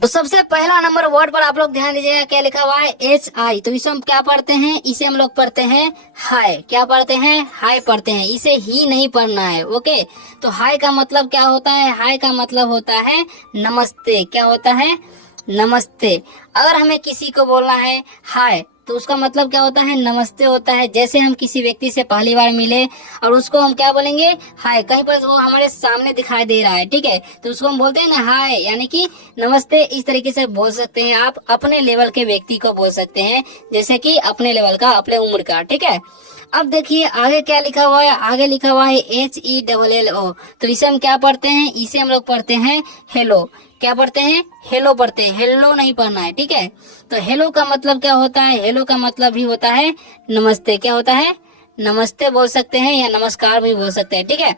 तो सबसे पहला नंबर वर्ड पर आप लोग ध्यान दीजिएगा, क्या लिखा हुआ है HI। तो इसे हम क्या पढ़ते हैं, इसे हम लोग पढ़ते हैं हाय। क्या पढ़ते हैं, हाय पढ़ते हैं, इसे ही नहीं पढ़ना है। ओके, तो हाय का मतलब क्या होता है, हाय का मतलब होता है नमस्ते। क्या होता है, नमस्ते। अगर हमें किसी को बोलना है हाय तो उसका मतलब क्या होता है, नमस्ते होता है। जैसे हम किसी व्यक्ति से पहली बार मिले और उसको हम क्या बोलेंगे, हाय। कहीं पर वो हमारे सामने दिखाई दे रहा है, ठीक है, तो उसको हम बोलते हैं ना हाय, यानी कि नमस्ते। इस तरीके से बोल सकते हैं आप, अपने लेवल के व्यक्ति को बोल सकते हैं, जैसे कि अपने लेवल का, अपने उम्र का, ठीक है। अब देखिए आगे क्या लिखा हुआ है, आगे लिखा हुआ है HELLO। तो इसे हम क्या पढ़ते हैं, इसे हम लोग पढ़ते हैं हेलो। क्या पढ़ते हैं, हेलो पढ़ते हैं, हेलो नहीं पढ़ना है, ठीक है। तो हेलो का मतलब क्या होता है, हेलो का मतलब भी होता है नमस्ते। क्या होता है, नमस्ते बोल सकते हैं या नमस्कार भी बोल सकते हैं, ठीक है।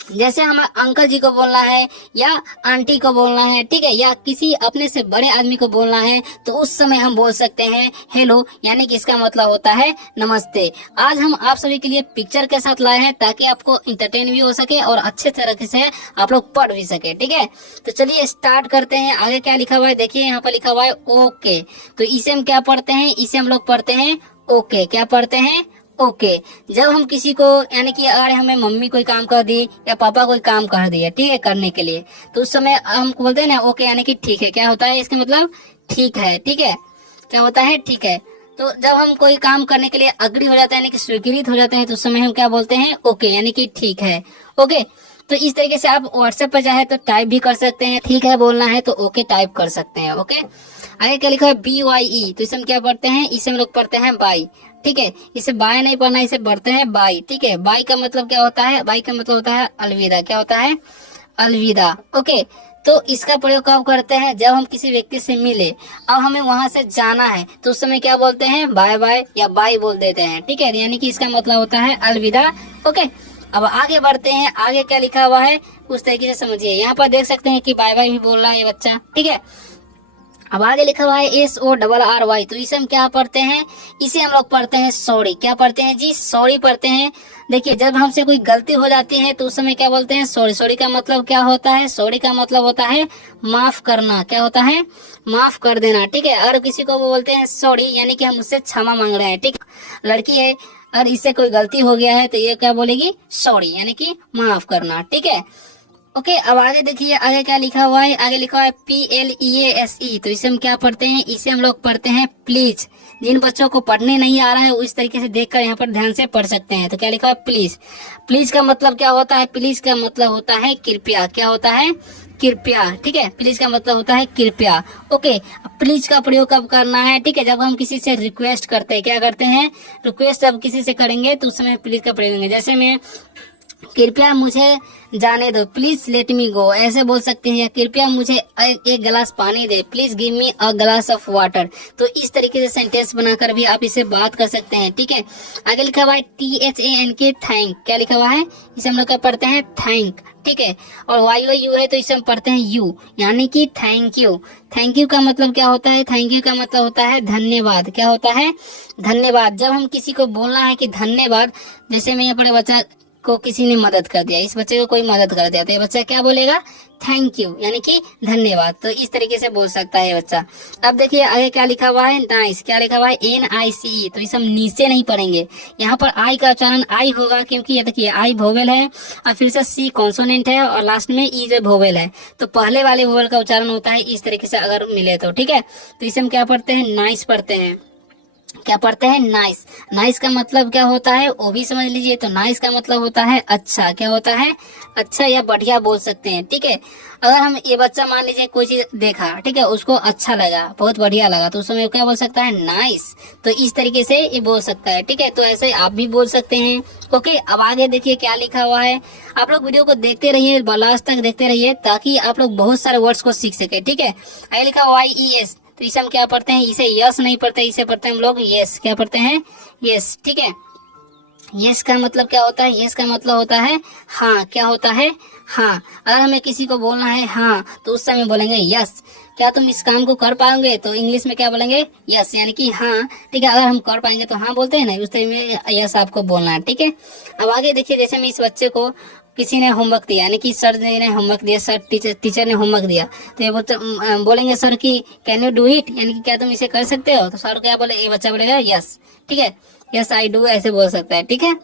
जैसे हमें अंकल जी को बोलना है या आंटी को बोलना है, ठीक है, या किसी अपने से बड़े आदमी को बोलना है, तो उस समय हम बोल सकते हैं हेलो, यानी कि इसका मतलब होता है नमस्ते। आज हम आप सभी के लिए पिक्चर के साथ लाए हैं ताकि आपको इंटरटेन भी हो सके और अच्छे तरीके से आप लोग पढ़ भी सके, ठीक है। तो चलिए स्टार्ट करते हैं। आगे क्या लिखा हुआ है, देखिए यहाँ पर लिखा हुआ है ओके। तो इसे हम क्या पढ़ते हैं, इसे हम लोग पढ़ते हैं ओके। क्या पढ़ते हैं, ओके। जब हम किसी को, यानी कि अगर हमें मम्मी कोई काम कर दी या पापा कोई काम कर दिया, ठीक है, करने के लिए, तो उस समय हम बोलते हैं ना ओके, यानी कि ठीक है। क्या होता है, इसका मतलब ठीक है, ठीक है। क्या होता है, ठीक है। तो जब हम कोई काम करने के लिए अग्री हो जाते हैं, यानी कि स्वीकृत हो जाते हैं, तो उस समय हम क्या बोलते हैं, ओके, यानी कि ठीक है। ओके, तो इस तरीके से आप व्हाट्सएप पर चाहे तो टाइप भी कर सकते हैं, ठीक है बोलना है तो ओके टाइप कर सकते हैं। ओके, आगे क्या लिखा है BYE। तो इसे हम क्या पढ़ते हैं, इसे हम लोग पढ़ते हैं बाई, ठीक है। इसे बाय नहीं पढ़ना, इसे पढ़ते हैं बाई, ठीक है। बाई का मतलब क्या होता है, बाई का मतलब होता है अलविदा। क्या होता है, अलविदा। ओके, तो इसका प्रयोग कब करते हैं, जब हम किसी व्यक्ति से मिले, अब हमें वहां से जाना है, तो उस समय क्या बोलते हैं, बाय बाय या बाय बोल देते हैं, ठीक है, यानी कि इसका मतलब होता है अलविदा। ओके, अब आगे बढ़ते हैं। आगे क्या लिखा हुआ है उस तरीके से समझिए। यहाँ पर देख सकते हैं कि बाय बाय भी बोल रहा है ये बच्चा, ठीक है। अब आगे लिखा हुआ है SORRY। तो इसे हम क्या पढ़ते हैं, इसे हम लोग पढ़ते हैं सॉरी। क्या पढ़ते हैं जी, सॉरी पढ़ते हैं। देखिए जब हमसे कोई गलती हो जाती है तो उस समय क्या बोलते हैं, सॉरी। सॉरी का मतलब क्या होता है, सॉरी का मतलब होता है माफ करना। क्या होता है, माफ कर देना, ठीक है। और किसी को वो बोलते हैं सॉरी, यानी कि हम उससे क्षमा मांग रहे हैं, ठीक। लड़की है और इससे कोई गलती हो गया है तो ये क्या बोलेगी, सॉरी, यानी कि माफ करना, ठीक है। ओके, अब आगे देखिए, आगे क्या लिखा हुआ है, आगे लिखा हुआ है PLEASE। तो इसे हम क्या पढ़ते हैं, इसे हम लोग पढ़ते हैं प्लीज। जिन बच्चों को पढ़ने नहीं आ रहा है वो इस तरीके से देखकर यहाँ पर ध्यान से पढ़ सकते हैं। तो क्या लिखा है, प्लीज। प्लीज का मतलब क्या होता है, प्लीज का मतलब होता है कृपया। क्या होता है, कृपया, ठीक है। प्लीज का मतलब होता है कृपया। ओके, प्लीज का प्रयोग कब करना है, ठीक है, जब हम किसी से रिक्वेस्ट करते हैं। क्या करते हैं, रिक्वेस्ट जब किसी से करेंगे तो उस समय प्लीज का प्रयोग करेंगे। जैसे मैं, कृपया मुझे जाने दो, प्लीज लेट मी गो, ऐसे बोल सकते हैं। या कृपया मुझे एक गिलास पानी दे, please give me a glass of water. तो इस तरीके से सेंटेंस बनाकर भी आप इसे बात कर सकते हैं, ठीक है। आगे लिखा हुआ है THANK, थैंक। क्या लिखा हुआ है, इसे हम लोग क्या पढ़ते हैं, थैंक, ठीक है। और YOU है तो इसे हम पढ़ते हैं यू, यानी कि थैंक यू। थैंक यू का मतलब क्या होता है, थैंक यू का मतलब होता है धन्यवाद। क्या होता है, धन्यवाद। जब हम किसी को बोलना है कि धन्यवाद, जैसे मैं यहाँ पर बच्चा को किसी ने मदद कर दिया, इस बच्चे को कोई मदद कर दिया, तो ये बच्चा क्या बोलेगा, थैंक यू, यानी कि धन्यवाद। तो इस तरीके से बोल सकता है बच्चा। अब देखिए आगे क्या लिखा हुआ है, नाइस। क्या लिखा हुआ है, NICE। तो इसे हम नीचे नहीं पढ़ेंगे, यहाँ पर आई का उच्चारण आई होगा, क्योंकि ये देखिए आई वोवेल है और फिर से सी कॉन्सोनेंट है और लास्ट में ई जो वोवेल है, तो पहले वाले वोवेल का उच्चारण होता है इस तरीके से अगर मिले तो, ठीक है। तो इसे हम क्या पढ़ते हैं, नाइस पढ़ते हैं। क्या पढ़ते हैं, नाइस। नाइस का मतलब क्या होता है वो भी समझ लीजिए। तो नाइस का मतलब होता है अच्छा। क्या होता है, अच्छा या बढ़िया बोल सकते हैं, ठीक है। अगर हम ये बच्चा मान लीजिए कोई चीज देखा, ठीक है, उसको अच्छा लगा, बहुत बढ़िया लगा, तो उस समय क्या बोल सकता है, नाइस। तो इस तरीके से ये बोल सकता है, ठीक है। तो ऐसे आप भी बोल सकते हैं। ओके, अब आगे देखिए क्या लिखा हुआ है। आप लोग वीडियो को देखते रहिए, लास्ट तक देखते रहिए ताकि आप लोग बहुत सारे वर्ड्स को सीख सके, ठीक है। आगे लिखा YES। तो इसे हम क्या पढ़ते हैं, इसे यस नहीं पढ़ते, इसे पढ़ते हैं हम लोग यस। क्या पढ़ते हैं, यस, ठीक है। यस का मतलब क्या होता है, यस का मतलब होता है हाँ। क्या होता है, हाँ। अगर हमें किसी को बोलना है हाँ, तो उस समय बोलेंगे यस। क्या तुम इस काम को कर पाओगे, तो इंग्लिश में क्या बोलेंगे, यस, यानी कि हाँ, ठीक है। अगर हम कर पाएंगे तो हाँ बोलते हैं ना, उस तरह में यस आपको बोलना है, ठीक है। अब आगे देखिए, जैसे मैं इस बच्चे को किसी ने होमवर्क दिया, यानी कि सर ने होमवर्क दिया, सर टीचर ने होमवर्क दिया, तो ये बोलेंगे सर कि कैन यू डू इट, यानी कि क्या तुम इसे कर सकते हो, तो सर क्या बोले, ये बच्चा बोलेगा यस, ठीक है, यस आई डू, ऐसे बोल सकता है, ठीक है।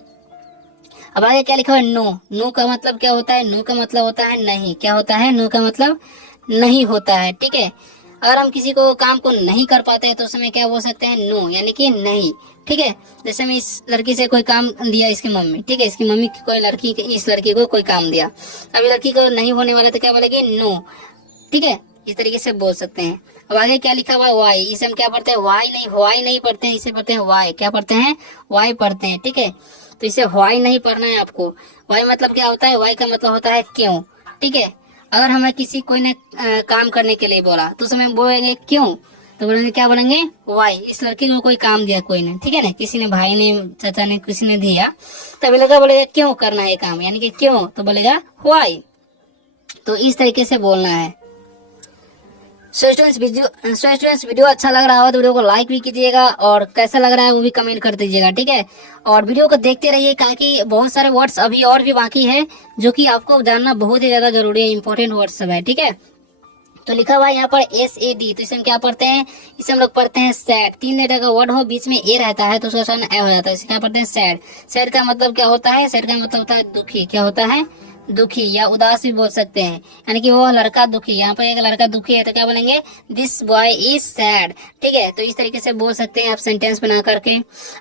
अब आगे क्या लिखा हुआ है, नो। नो का मतलब क्या होता है, नो का मतलब होता है नहीं, क्या होता है, नो का मतलब नहीं होता है, ठीक है। अगर हम किसी को काम को नहीं कर पाते हैं तो उस समय क्या बोल सकते हैं, नो, यानी कि नहीं, ठीक है। जैसे मैं इस लड़की से कोई काम दिया, इसकी मम्मी, ठीक है, इसकी मम्मी की कोई लड़की, इस लड़की को कोई काम दिया, अभी लड़की को नहीं होने वाला तो क्या बोलेगी, नो, ठीक है, इस तरीके से बोल सकते हैं। अब आगे क्या लिखा हुआ है, वाई, इसे हम क्या पढ़ते हैं, वाई नहीं पढ़ते हैं, इसे पढ़ते हैं वाई, क्या पढ़ते हैं, वाई पढ़ते हैं, ठीक है। तो इसे वाई नहीं पढ़ना है आपको। वाई मतलब क्या होता है, वाई का मतलब होता है क्यों, ठीक है। अगर हमें किसी कोई ने काम करने के लिए बोला तो उसमें बोलेंगे क्यों, तो बोलेंगे क्या बोलेंगे, वाई। इस लड़की को कोई काम दिया कोई ने, ठीक है ना, किसी ने, भाई ने, चाचा ने, किसी ने दिया, तभी लड़का बोलेगा क्यों करना है काम, यानी कि क्यों, तो बोलेगा वाई। तो इस तरीके से बोलना है। सो स्टूडेंट्स वीडियो अच्छा लग रहा हो तो वीडियो को लाइक भी कीजिएगा, और कैसा लग रहा है वो भी कमेंट कर दीजिएगा, ठीक है। और वीडियो को देखते रहिए, क्योंकि बहुत सारे वर्ड्स अभी और भी बाकी है जो कि आपको जानना बहुत ही ज्यादा जरूरी है, इंपॉर्टेंट वर्ड्स सब है, ठीक है। तो लिखा हुआ है यहाँ पर SAD, तो इसे हम क्या पढ़ते हैं, इसे हम लोग पढ़ते हैं सैड। 3 लेटर का वर्ड हो, बीच में ए रहता है तो उसका साइन ए हो जाता है, इसे क्या पढ़ते हैं, सैड। सैड का मतलब क्या होता है, सैड का मतलब होता है दुखी, क्या होता है, दुखी, या उदास भी बोल सकते हैं, यानी कि वो लड़का दुखी, यहाँ पर एक लड़का दुखी है तो क्या बोलेंगे, दिस बॉय इज सैड, ठीक है। तो इस तरीके से बोल सकते हैं आप सेंटेंस बना करके।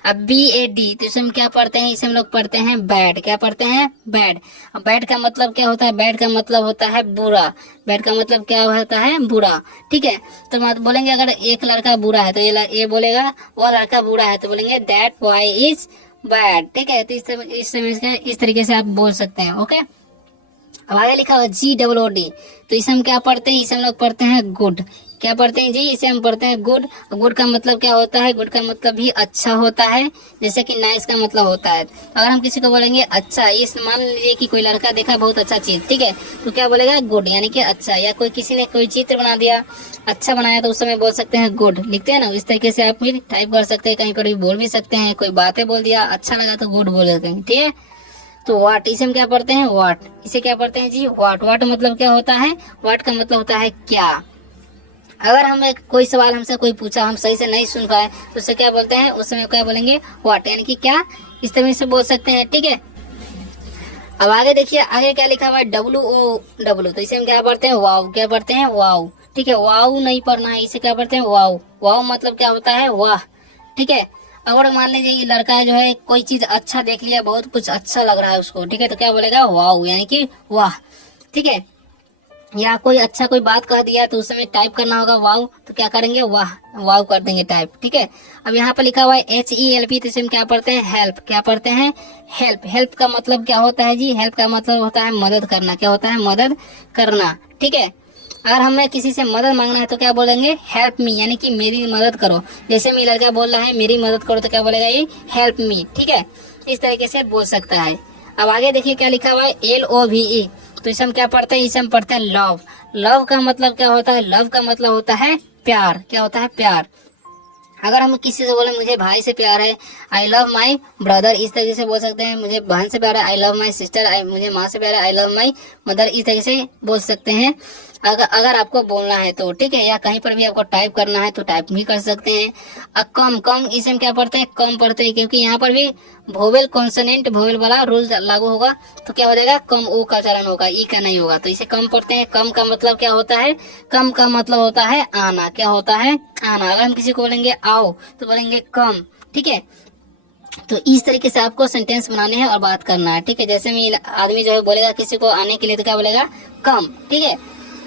अब BAD, तो इसे हम क्या पढ़ते हैं, इसे हम लोग पढ़ते हैं बैड, क्या पढ़ते हैं, बैड। अब बैड का मतलब क्या होता है, बैड का मतलब होता है बुरा, बैड का मतलब क्या होता है, बुरा, ठीक है। तो मत बोलेंगे अगर एक लड़का बुरा है तो ये बोलेगा वो लड़का बुरा है, तो बोलेंगे दैट बॉय इज बैड, ठीक है। तो इस तरीके से आप बोल सकते हैं, ओके। अब आगे लिखा हुआ GOOD, तो इसे हम क्या पढ़ते हैं, इसे हम लोग पढ़ते हैं गुड, क्या पढ़ते हैं जी, इसे हम पढ़ते हैं गुड। गुड का मतलब क्या होता है, गुड का मतलब भी अच्छा होता है, जैसे कि नाइस का मतलब होता है। तो अगर हम किसी को बोलेंगे अच्छा, इस मान लीजिए कि कोई लड़का देखा बहुत अच्छा चीज, ठीक है, तो क्या बोलेगा, गुड, यानी कि अच्छा। या कोई किसी ने कोई चित्र बना दिया, अच्छा बनाया, तो उस समय बोल सकते हैं गुड, लिखते हैं ना, इस तरीके से आप भी टाइप कर सकते हैं, कहीं पर भी बोल भी सकते हैं, कोई बातें बोल दिया, अच्छा लगा तो गुड बोल सकते हैं, ठीक है। तो वाट, इसे हम क्या पढ़ते हैं, वाट, इसे क्या पढ़ते हैं जी, वाट। वाट मतलब क्या होता है, वाट का मतलब होता है क्या। अगर हमें कोई सवाल हमसे कोई पूछा, हम सही से नहीं सुन पाए, तो उसे क्या बोलते हैं, उस समय क्या बोलेंगे, वाट, यानी कि क्या, इस तरह से बोल सकते हैं, ठीक है। अब आगे देखिए, आगे क्या लिखा हुआ है, WOW, तो इसे हम क्या पढ़ते हैं, वाव, क्या पढ़ते हैं, वाव, ठीक है। वाव नहीं पढ़ना है, इसे क्या पढ़ते हैं, वाव। वाव मतलब क्या होता है, वाह, ठीक है। अगर मान लीजिए ये लड़का जो है कोई चीज अच्छा देख लिया, बहुत कुछ अच्छा लग रहा है उसको, ठीक है, तो क्या बोलेगा, वाव, यानी कि वाह, ठीक है। या कोई अच्छा कोई बात कह दिया तो उस समय टाइप करना होगा वाव, तो क्या करेंगे, वाह, वाव कर देंगे टाइप, ठीक है। अब यहाँ पर लिखा हुआ है HELP, तो इसे हम क्या पढ़ते हैं, हेल्प, क्या पढ़ते हैं, हेल्प। हेल्प का मतलब क्या होता है जी, हेल्प का मतलब होता है मदद करना, क्या होता है, मदद करना, ठीक है। अगर हमें किसी से मदद मांगना है तो क्या बोलेंगे, हेल्प मी, यानी कि मेरी मदद करो। जैसे मैं लड़का बोल रहा है मेरी मदद करो, तो क्या बोलेगा ये, हेल्प मी, ठीक है। इस तरीके से बोल सकता है। अब आगे देखिए क्या लिखा हुआ है, LOVE, तो इसे हम क्या पढ़ते हैं, इसे हम पढ़ते हैं लव। लव का मतलब क्या होता है, लव का मतलब होता है प्यार, क्या होता है, प्यार। अगर हम किसी से बोले मुझे भाई से प्यार है, आई लव माई ब्रदर, इस तरीके से बोल सकते हैं। मुझे बहन से प्यार है, आई लव माई सिस्टर, मुझे माँ से प्यार है, आई लव माई मदर, इस तरीके से बोल सकते हैं अगर आपको बोलना है तो, ठीक है। या कहीं पर भी आपको टाइप करना है तो टाइप भी कर सकते हैं। कम, इसे हम क्या पढ़ते हैं, कम पढ़ते हैं, क्योंकि यहाँ पर भी वोवेल कॉन्सोनेंट वोवेल वाला रूल लागू होगा, तो क्या हो जाएगा, कम ओ का चलन होगा, ई का नहीं होगा, तो इसे कम पढ़ते हैं। कम का मतलब क्या होता है, कम का मतलब होता है आना, क्या होता है, आना। अगर हम किसी को बोलेंगे आओ तो बोलेंगे कम, ठीक है। तो इस तरीके से आपको सेंटेंस बनाने हैं और बात करना है, ठीक है। जैसे में आदमी जो है बोलेगा किसी को आने के लिए तो क्या बोलेगा, कम, ठीक है।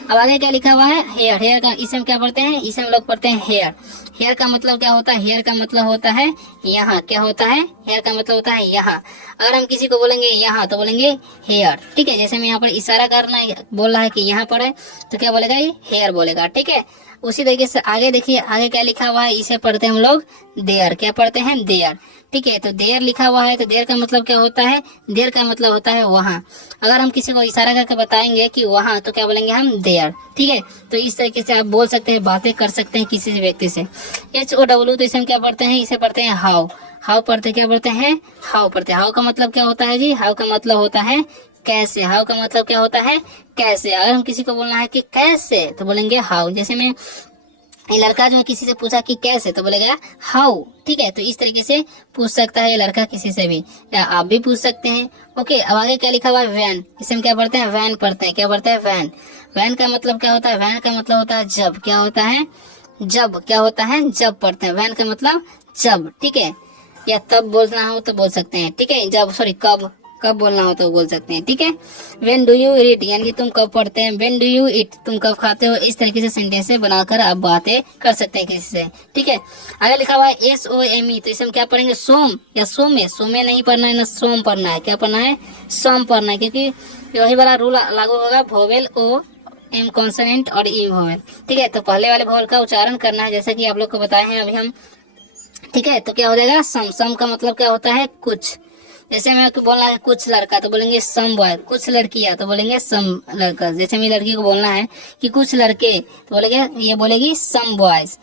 अब आगे क्या लिखा हुआ है, हेयर। हेयर का इसे हम क्या पढ़ते हैं, इसे हम लोग पढ़ते हैं हेयर। हेयर का मतलब क्या होता है, हेयर का मतलब होता है यहाँ, क्या होता है, हेयर का मतलब होता है यहाँ। अगर हम किसी को बोलेंगे यहाँ तो बोलेंगे हेयर, ठीक है। जैसे मैं यहाँ पर इशारा करना बोल रहा है कि यहाँ पर है, तो क्या बोलेगा, ये हेयर बोलेगा, ठीक है। उसी तरीके से आगे देखिए, आगे क्या लिखा हुआ है, इसे पढ़ते हैं हम लोग देयर, क्या पढ़ते हैं, देयर, ठीक है। तो देयर लिखा हुआ है, तो देयर का मतलब क्या होता है, देयर का मतलब होता है वहाँ। अगर हम किसी को इशारा करके बताएंगे कि वहाँ, तो क्या बोलेंगे हम, देयर, ठीक है। तो इस तरीके से आप बोल सकते हैं, बातें कर सकते हैं किसी व्यक्ति से। HOW, तो इसे हम क्या पढ़ते हैं, इसे पढ़ते हैं हाउ। हाउ पढ़ते क्या पढ़ते हैं, हाउ पढ़ते हैं। हाउ का मतलब क्या होता है जी, हाउ का मतलब होता है कैसे। हाउ का मतलब क्या होता है, कैसे। अगर हम किसी को बोलना है कि कैसे, तो बोलेंगे हाउ। जैसे मैं ये लड़का जो है किसी से पूछा कि कैसे, तो बोलेगा हाउ। ठीक है, तो इस तरीके से पूछ सकता है ये लड़का किसी से भी, या आप भी पूछ सकते हैं। ओके, अब आगे क्या लिखा हुआ है, वैन। इसे हम क्या पढ़ते हैं, वैन पढ़ते हैं। क्या पढ़ते हैं, वैन। वैन का मतलब क्या होता है, वैन का मतलब होता है जब। क्या होता है, जब। क्या होता है, जब पढ़ते हैं। वैन का मतलब जब। ठीक है, या तब बोलना हो तो बोल सकते हैं। ठीक है, जब, सॉरी कब, कब बोलना हो तो बोल सकते हैं। ठीक है, व्हेन डू यू ईट, यानी कि तुम कब पढ़ते हैं। व्हेन डू यू ईट, तुम कब खाते हो। इस तरीके से सेंटेंस बनाकर आप बातें कर सकते हैं किसी से। ठीक है, आगे लिखा हुआ है SOME, तो इसे हम क्या पढ़ेंगे, सोम या सोमे। सोमे नहीं पढ़ना है ना सोम पढ़ना है। क्या पढ़ना है, सोम पढ़ना है, क्योंकि वही वाला रूल लागू होगा, वोवेल ओ एम कॉन्सोनेंट और ई वोवेल। ठीक है, तो पहले वाले वोवेल का उच्चारण करना है, जैसा कि आप लोग को बताए हैं अभी हम। ठीक है, तो क्या हो जाएगा, सम। सम का मतलब क्या होता है, कुछ। जैसे मैं बोलना है कुछ लड़का, तो बोलेंगे सम बॉय। कुछ लड़कियां, तो बोलेंगे सम लड़का। जैसे मेरी लड़की को बोलना है कि कुछ लड़के, तो बोलेंगे, ये बोलेगी सम बॉयज।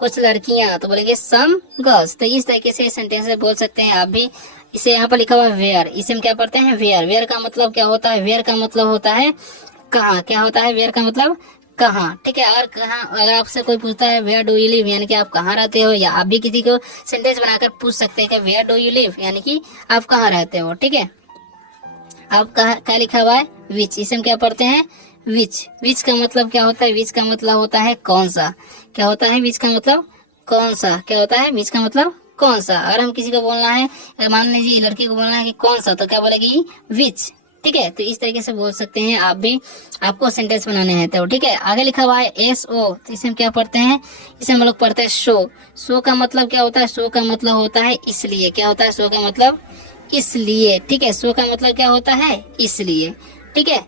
कुछ लड़कियां, तो बोलेंगे सम गर्ल्स। तो इस तरीके से सेंटेंस बोल सकते हैं आप भी। इसे यहाँ पर लिखा हुआ है वेयर, इसे हम क्या पढ़ते हैं, वेयर। वेयर का मतलब क्या होता है, वेयर का मतलब होता है कहाँ। क्या होता है, वेयर का मतलब कहाँ। ठीक है, और कहाँ, अगर आपसे कोई पूछता है वेयर डू यू लिव, यानी कि आप कहाँ रहते हो, या आप भी किसी को सेंटेंस बनाकर पूछ सकते हैं कि वेयर डू यू लिव, यानी कि आप कहाँ रहते हो। ठीक है, आप क्या लिखा हुआ है, विच। इसे हम क्या पढ़ते हैं, विच। विच का मतलब क्या होता है, विच का मतलब होता है कौन सा। क्या होता है, विच का मतलब कौन सा। क्या होता है, विच का मतलब कौन सा। अगर हम किसी को बोलना है, मान लीजिए लड़की को बोलना है कि कौन सा, तो क्या बोलेगी, विच। ठीक है, तो इस तरीके से बोल सकते हैं आप भी, आपको सेंटेंस बनाने हैं तो। ठीक है, आगे लिखा हुआ है SO, तो इसे हम क्या पढ़ते हैं, इसे हम लोग पढ़ते हैं शो। शो का मतलब क्या होता है, शो का मतलब होता है इसलिए। क्या होता है, शो का मतलब इसलिए। ठीक है, शो का मतलब क्या होता है, इसलिए। ठीक है,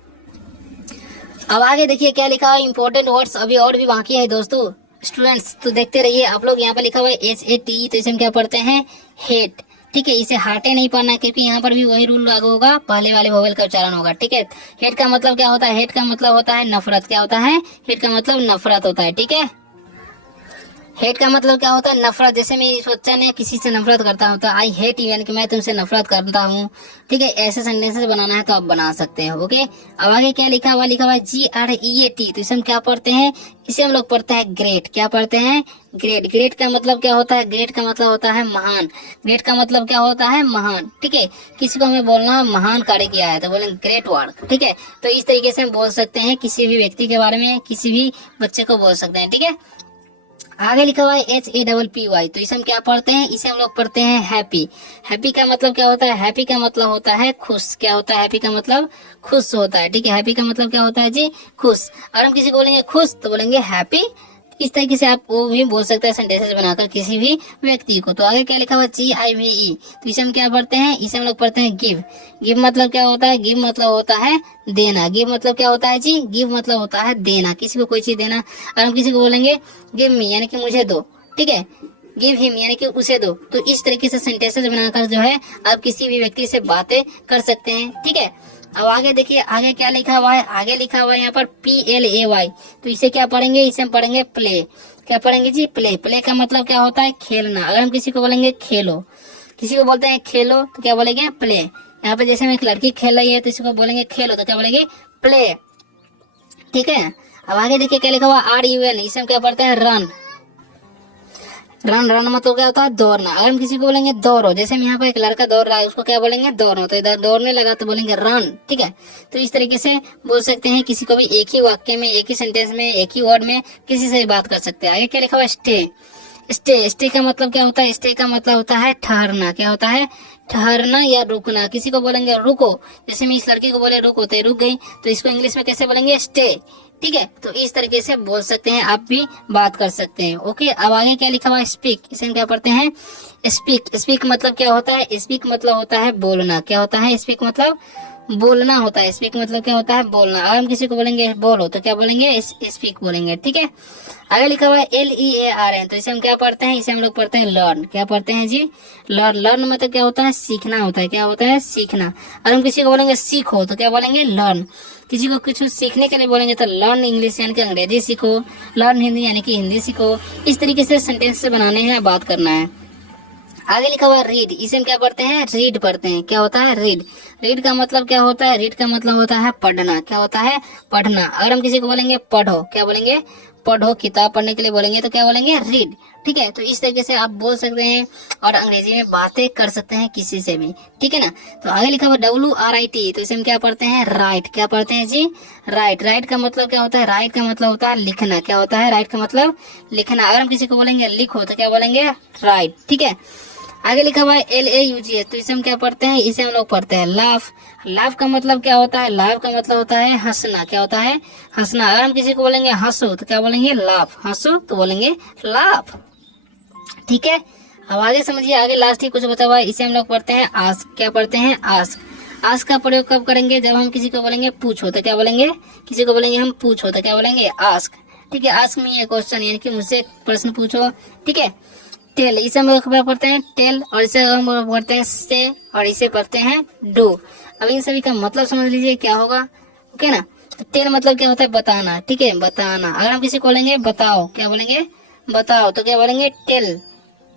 अब आगे देखिए क्या लिखा है, इंपॉर्टेंट वर्ड्स अभी और भी बाकी है दोस्तों। स्टूडेंट्स तो देखते रहिए आप लोग। यहाँ पर लिखा हुआ है HATE, तो इसे हम क्या पढ़ते हैं, हेट। ठीक है, इसे हाटे नहीं पढ़ना, क्योंकि यहाँ पर भी वही रूल लागू होगा, पहले वाले वोवेल का उच्चारण होगा। ठीक है, हेट का मतलब क्या होता है, हेट का मतलब होता है नफरत। क्या होता है, हेट का मतलब नफरत होता है। ठीक है, हेट का मतलब क्या होता है, नफरत। जैसे मैं इस बच्चा ने किसी से नफरत करता हूँ, तो आई हेट यू, यानी कि मैं तुमसे नफरत करता हूँ। ठीक है, ऐसे सेंटेंसेस बनाना है तो आप बना सकते हैं। ओके, अब आगे क्या लिखा हुआ, लिखा हुआ है GREAT, तो इसे हम क्या पढ़ते हैं, इसे हम लोग पढ़ते हैं ग्रेट। क्या पढ़ते हैं, ग्रेट। ग्रेट का मतलब क्या होता है, ग्रेट का मतलब होता है महान। ग्रेट का मतलब क्या होता है, महान। ठीक है, किसी को हमें बोलना महान कार्य किया है, तो बोलेंगे ग्रेट वर्क। ठीक है, तो इस तरीके से हम बोल सकते हैं किसी भी व्यक्ति के बारे में, किसी भी बच्चे को बोल सकते हैं। ठीक है, आगे लिखा हुआ है HAPPY, तो इसे हम क्या पढ़ते हैं, इसे हम लोग पढ़ते हैं हैप्पी। हैप्पी का मतलब क्या होता है, हैप्पी का मतलब होता है खुश। क्या होता है, हैप्पी का मतलब खुश होता है। ठीक है, हैप्पी का मतलब क्या होता है जी, खुश। और हम किसी को बोलेंगे खुश, तो बोलेंगे हैप्पी। इस तरीके से आप वो भी बोल सकते हैं सेंटेंसेस बनाकर किसी भी व्यक्ति को। तो आगे क्या लिखा हुआ है GIVE, तो इसे हम क्या पढ़ते हैं, इसे हम लोग पढ़ते हैं गिव। गिव मतलब क्या होता है, गिव मतलब होता है देना। गिव मतलब क्या होता है जी, गिव मतलब होता है देना, किसी को कोई चीज देना। और हम किसी को बोलेंगे गिव मी, यानी कि मुझे दो। ठीक है, गिव हिम, यानी कि उसे दो। तो इस तरीके से सेंटेंसेस बनाकर जो है आप किसी भी व्यक्ति से बातें कर सकते हैं। ठीक है, अब आगे देखिए, आगे क्या लिखा हुआ है, आगे लिखा हुआ है यहाँ पर PLAY, तो इसे क्या पढ़ेंगे, इसे हम पढ़ेंगे प्ले। क्या पढ़ेंगे जी, प्ले। प्ले का मतलब क्या होता है, खेलना। अगर हम किसी को बोलेंगे खेलो, किसी को बोलते हैं खेलो, तो क्या बोलेंगे, प्ले। यहाँ पे जैसे में एक लड़की खेल रही है, तो इसी को बोलेंगे खेलो, तो क्या बोलेंगे, प्ले। ठीक है, अब आगे देखिए क्या लिखा हुआ RUN, इसे हम क्या पढ़ते हैं, रन। रन, रन मतलब क्या होता है, दौड़ना। अगर हम किसी को बोलेंगे दौड़ो, जैसे हम यहाँ पर एक लड़का दौड़ रहा है, उसको क्या बोलेंगे, दौड़ो। तो इधर दौड़ने लगा तो बोलेंगे रन। ठीक है, तो इस तरीके से बोल सकते हैं किसी को भी, एक ही वाक्य में, एक ही सेंटेंस में, एक ही वर्ड में किसी से भी बात कर सकते हैं। आगे क्या लिखा हुआ है, स्टे। स्टे, स्टे का मतलब क्या होता है, स्टे का मतलब होता है ठहरना। क्या होता है, ठहरना या रुकना। किसी को बोलेंगे रुको, जैसे मैं इस लड़की को बोले रुको, तो रुक गई, तो इसको इंग्लिश में कैसे बोलेंगे, स्टे। ठीक है, तो इस तरीके से बोल सकते हैं, आप भी बात कर सकते हैं। ओके, अब आगे क्या लिखा हुआ है, स्पीक। इसे हम क्या पढ़ते हैं, स्पीक। स्पीक मतलब क्या होता है, स्पीक मतलब होता है बोलना। क्या होता है, स्पीक मतलब बोलना होता है। स्पीक मतलब क्या होता है, बोलना। अगर हम किसी को बोलेंगे बोलो, तो क्या बोलेंगे, स्पीक बोलेंगे। ठीक है, आगे लिखा हुआ है LEARN, तो इसे हम क्या पढ़ते हैं, इसे हम लोग पढ़ते हैं लर्न। क्या पढ़ते हैं जी, लर्न। लर्न मतलब क्या होता है, सीखना होता है। क्या होता है, सीखना। और हम किसी को बोलेंगे सीखो, तो क्या बोलेंगे, लर्न। किसी को कुछ सीखने के लिए बोलेंगे तो लर्न इंग्लिश, यानी कि अंग्रेजी सीखो। लर्न हिंदी, यानी कि हिंदी सीखो। इस तरीके से सेंटेंस बनाने हैं, बात करना है। आगे लिखा हुआ रीड, इसे हम क्या पढ़ते हैं, रीड पढ़ते हैं। क्या होता है, रीड। रीड का मतलब क्या होता है? रीड का मतलब होता है पढ़ना। क्या होता है? पढ़ना। अगर हम किसी को बोलेंगे पढ़ो, क्या बोलेंगे? पढ़ो। किताब पढ़ने के लिए बोलेंगे तो क्या बोलेंगे? रीड। ठीक है, तो इस तरीके से आप बोल सकते हैं और अंग्रेजी में बातें कर सकते हैं किसी से भी। ठीक है ना। तो आगे लिखा हुआ WRIT, तो इसे हम क्या पढ़ते हैं? राइट। क्या पढ़ते हैं जी? राइट। राइट का मतलब क्या होता है? राइट का मतलब होता है लिखना। क्या होता है? राइट का मतलब लिखना। अगर हम किसी को बोलेंगे लिखो तो क्या बोलेंगे? राइट। ठीक है, आगे लिखा हुआ है LAUGH, तो इसे हम क्या पढ़ते हैं? इसे हम लोग पढ़ते हैं लाफ। लाफ का मतलब क्या होता है? लाफ का मतलब होता है हंसना। क्या होता है? हंसना। अगर हम किसी को बोलेंगे हंसो तो क्या बोलेंगे? लाफ। हंसो तो बोलेंगे लाफ। ठीक है, अब आगे समझिए, आगे लास्ट ही कुछ बचा हुआ है, इसे हम लोग पढ़ते हैं आस्क। क्या पढ़ते हैं? आस्क। आस्क का प्रयोग कब करेंगे? जब हम किसी को बोलेंगे पूछो तो क्या बोलेंगे? किसी को बोलेंगे हम पूछो तो क्या बोलेंगे? आस्क। ठीक है, आस्क मी ए क्वेश्चन, यानी कि मुझसे प्रश्न पूछो। ठीक है, टेल, इसे हम लोग पढ़ते हैं टेल, और इसे हम लोग पढ़ते हैं से, और इसे पढ़ते हैं डू। अब इन सभी का मतलब समझ लीजिए क्या होगा। ओके ना। तो टेल मतलब क्या होता है? बताना। ठीक है, बताना। अगर हम किसी को बोलेंगे बताओ, क्या बोलेंगे? बताओ तो क्या बोलेंगे? टेल।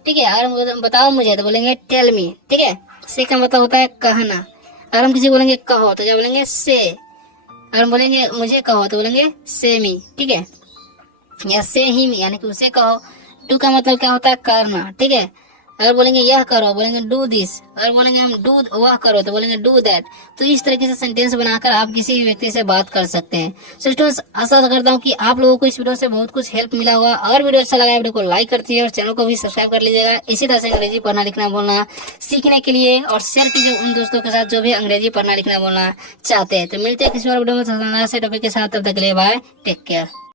ठीक है, अगर हम बताओ मुझे तो बोलेंगे टेल मी। ठीक है, से का मतलब होता है कहना। अगर हम किसी को बोलेंगे कहो तो क्या बोलेंगे? से। अगर हम बोलेंगे मुझे कहो तो बोलेंगे से मी। ठीक है, या से ही मी, यानी कि उसे कहो। डू का मतलब क्या होता है? करना। ठीक है, अगर बोलेंगे यह करो बोलेंगे डू दिस। अगर बोलेंगे हम डू वह करो तो बोलेंगे डू दैट। तो इस तरीके से सेंटेंस बनाकर आप किसी भी व्यक्ति से बात कर सकते हैं। सो स्टूडेंट्स, आशा करता हूँ कि आप लोगों को इस वीडियो से बहुत कुछ हेल्प मिला होगा। अगर वीडियो अच्छा लगा वीडियो को लाइक करती है और चैनल को भी सब्सक्राइब कर लीजिएगा। इसी तरह से अंग्रेजी पढ़ना लिखना बोलना सीखने के लिए, और शेयर कीजिए उन दोस्तों के साथ जो भी अंग्रेजी पढ़ना लिखना बोलना चाहते हैं। तो मिलते हैं किसी और वीडियो में टॉपिक के साथ, तब तक के लिए बाय, टेक केयर।